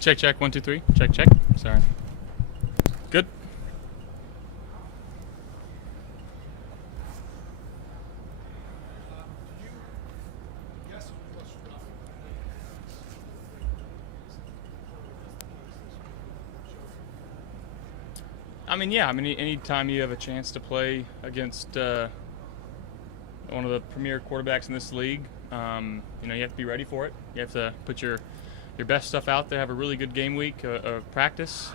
Check, check, 1, 2, 3. Check, check. Sorry. Good. Anytime you have a chance to play against one of the premier quarterbacks in this league, you have to be ready for it. You have to put your best stuff out there, have a really good game week of practice,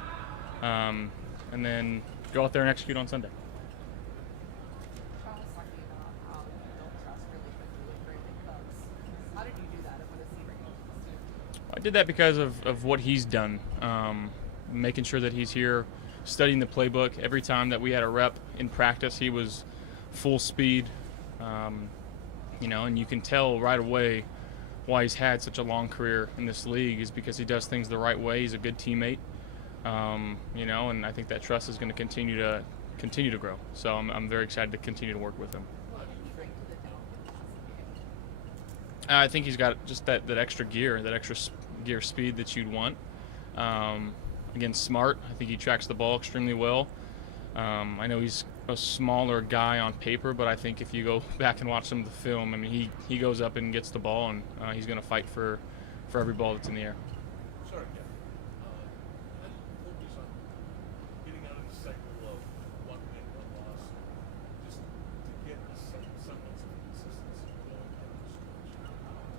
and then go out there and execute on Sunday. Sean was talking about how you built trust really quickly with Brandon Cooks. How did you do that, and what does he bring to the team? I did that because of what he's done, making sure that he's here, studying the playbook. Every time that we had a rep in practice, he was full speed, and you can tell right away why he's had such a long career in this league is because he does things the right way. He's a good teammate, and I think that trust is going to continue to grow. So I'm very excited to continue to work with him. What did he bring to the table for the passing game? I think he's got just that extra gear, gear speed that you'd want. Again, smart. I think he tracks the ball extremely well. I know he's a smaller guy on paper, but I think if you go back and watch some of the film, he goes up and gets the ball, and he's going to fight for every ball that's in the air. Sorry, Kevin. How do you focus on getting out of the cycle of one win, one loss, just to get a semblance of consistency going down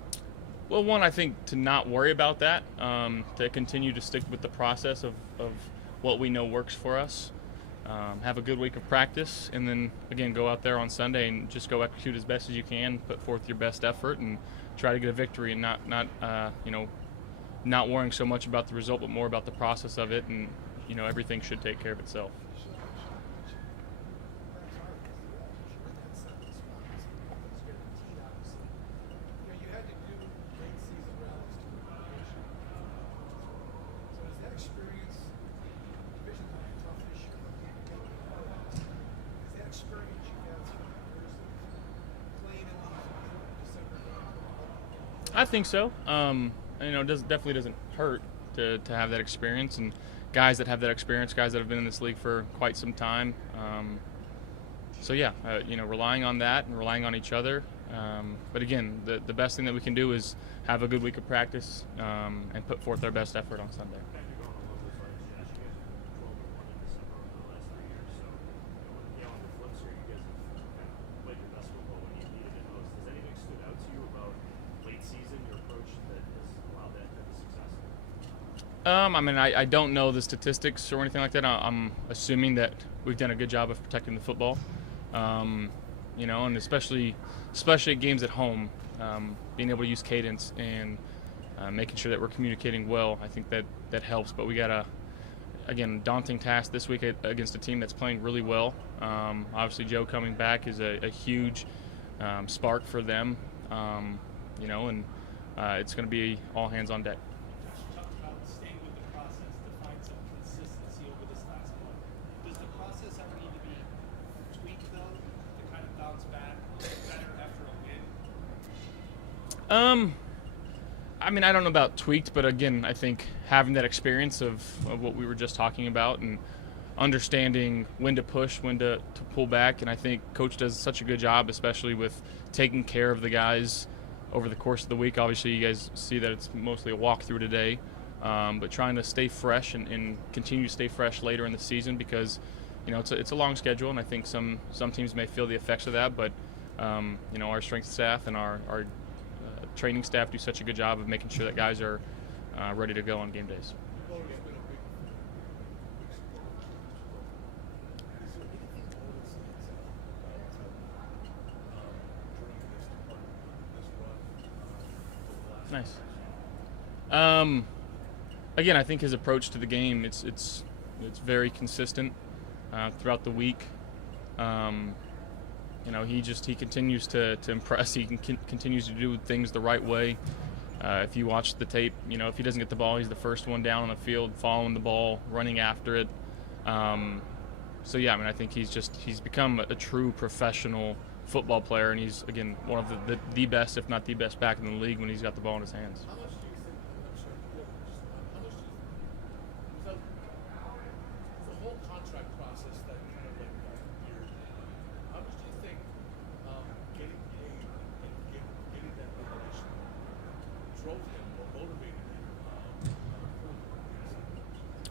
the stretch? Well, one, I think to not worry about that, to continue to stick with the process of what we know works for us. Have a good week of practice, and then again go out there on Sunday and just go execute as best as you can, put forth your best effort, and try to get a victory, and not worrying so much about the result, but more about the process of it, and everything should take care of itself. You had to do late season rallies to win the division. So is that experience, division's gonna be tough this year, is that experience you have through the years of playing in the December game? I think so. Definitely doesn't hurt to have that experience, and guys that have that experience, guys that have been in this league for quite some time. Relying on that and relying on each other. But again, the best thing that we can do is have a good week of practice and put forth our best effort on Sunday. I don't know the statistics or anything like that. I'm assuming that we've done a good job of protecting the football, and especially at games at home, being able to use cadence and making sure that we're communicating well. I think that helps. But we got a daunting task this week against a team that's playing really well. Obviously, Joe coming back is a huge spark for them, and it's going to be all hands on deck. Staying with the process to find some consistency over this last month. Does the process ever need to be tweaked though to kind of bounce back better after a win? I don't know about tweaked, but again, I think having that experience of what we were just talking about and understanding when to push, when to pull back, and I think Coach does such a good job, especially with taking care of the guys over the course of the week. Obviously, you guys see that it's mostly a walkthrough today. But trying to stay fresh and continue to stay fresh later in the season because, it's a long schedule, and I think some teams may feel the effects of that. But, our strength staff and our training staff do such a good job of making sure that guys are ready to go on game days. Nice. Again, I think his approach to the game it's very consistent throughout the week. He continues to impress. He continues to do things the right way. If you watch the tape, if he doesn't get the ball, he's the first one down on the field, following the ball, running after it. I think he's become a true professional football player, and he's again one of the best, if not the best, back in the league when he's got the ball in his hands. How much do you think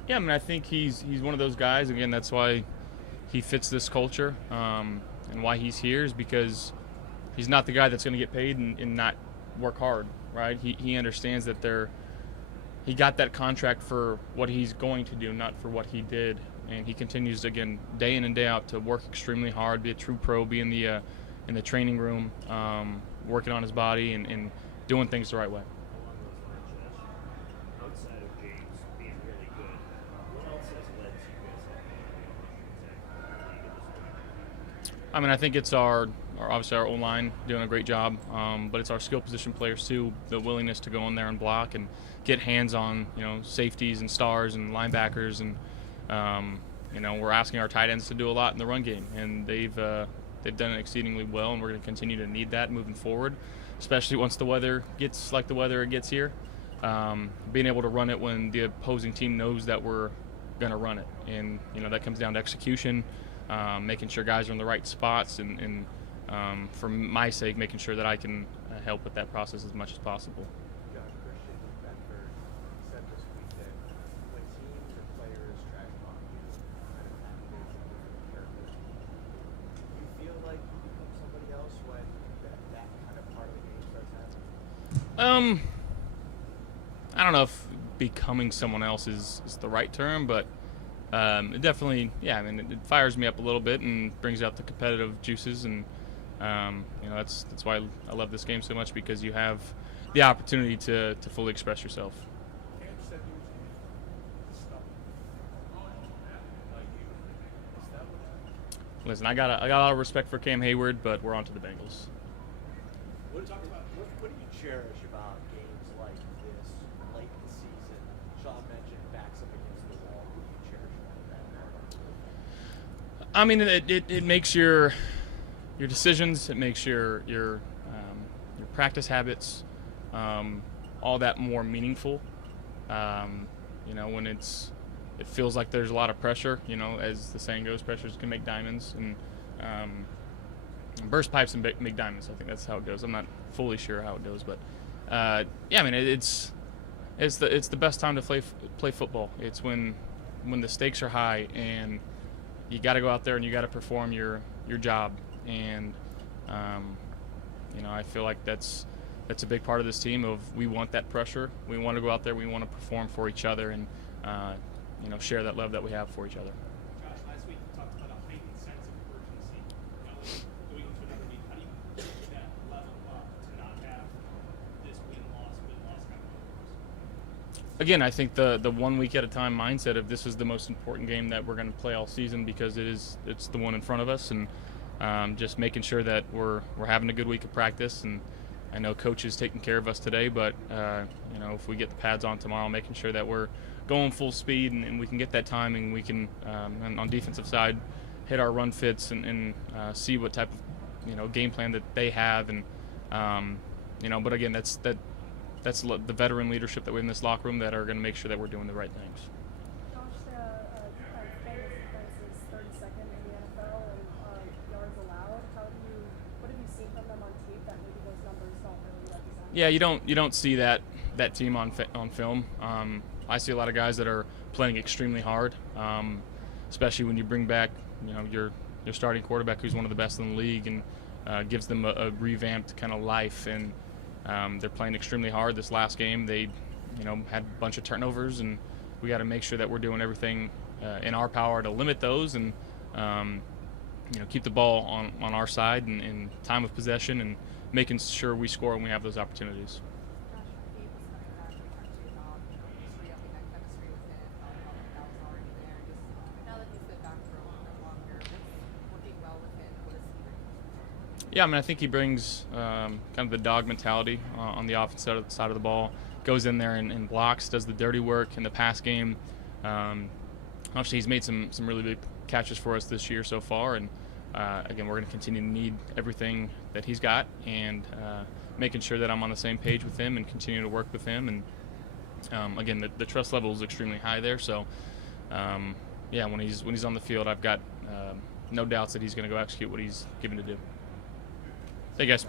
Yeah, I mean, I think he's one of those guys. Again, that's why he fits this culture, and why he's here is because he's not the guy that's going to get paid and not work hard, right? He understands that he got that contract for what he's going to do, not for what he did, and he continues again day in and day out to work extremely hard, be a true pro, be in the training room, working on his body and doing things the right way. Along those lines, Josh, outside of James being really good, what else has led to you guys having a league at this point? I mean, I think it's our obviously our O-line doing a great job, but it's our skill position players too, the willingness to go in there and block and get hands on, safeties and stars and linebackers, and we're asking our tight ends to do a lot in the run game, and they've done it exceedingly well, and we're going to continue to need that moving forward, especially once the weather gets like the weather it gets here. Being able to run it when the opposing team knows that we're going to run it, and that comes down to execution, making sure guys are in the right spots, and for my sake, making sure that I can help with that process as much as possible. Josh Christian, Bedford, said this weekend, when teams or players trash talk you, kind of activates a different character. Do you feel like you become somebody else when that kind of part of the game starts happening? I don't know if becoming someone else is the right term, but it definitely, yeah, I mean, it fires me up a little bit and brings out the competitive juices, and that's why I love this game so much, because you have the opportunity to fully express yourself. Cam said he was stubborn. Like you. Is that what happened? Listen, I got a lot of respect for Cam Hayward, but we're on to the Bengals. What do you cherish about games like this late in the season? Sean mentioned backs up against the wall. What do you cherish about that part? I mean, it makes your decisions, it makes your practice habits all that more meaningful. When it feels like there's a lot of pressure. As the saying goes, pressures can make diamonds, and burst pipes and make diamonds. I think that's how it goes. I'm not fully sure how it goes, but yeah, I mean, it's the best time to play football. It's when the stakes are high and you got to go out there and you got to perform your job. And I feel like that's a big part of this team. We want that pressure. We want to go out there. We want to perform for each other, and share that love that we have for each other. Josh, last week you talked about a heightened sense of urgency. Going into another week, how do you keep that level up to not have this win-loss kind of numbers? Again, I think the 1 week at a time mindset of this is the most important game that we're going to play all season, because it's the one in front of us, and just making sure that we're having a good week of practice. And I know Coach is taking care of us today, but if we get the pads on tomorrow, making sure that we're going full speed and we can get that timing, we can on defensive side hit our run fits and see what type of game plan that they have, and but again, that's the veteran leadership that we have in this locker room that are going to make sure that we're doing the right things. Josh, Bengals defense is 32nd in the NFL in yards allowed. What have you seen from them on tape that maybe those numbers don't really represent? Yeah, you don't see that team on film. I see a lot of guys that are playing extremely hard, especially when you bring back your starting quarterback, who's one of the best in the league, and gives them a revamped kind of life. And they're playing extremely hard. This last game, they had a bunch of turnovers, and we got to make sure that we're doing everything in our power to limit those, and keep the ball on our side and time of possession, and making sure we score when we have those opportunities. Josh, Gabe was coming back. We talked to you about just re-upping that chemistry with him. How that was already there. Just now that he's been back for a little bit longer, what's working well with him? What does he bring? Yeah, I mean, I think he brings kind of the dog mentality on the offensive side of the ball. Goes in there and blocks, does the dirty work in the pass game. Obviously, he's made some really big catches for us this year so far, and again, we're going to continue to need everything that he's got, and making sure that I'm on the same page with him and continue to work with him. And again, the trust level is extremely high there. So yeah, when he's on the field, I've got no doubts that he's going to go execute what he's given to do. Hey guys.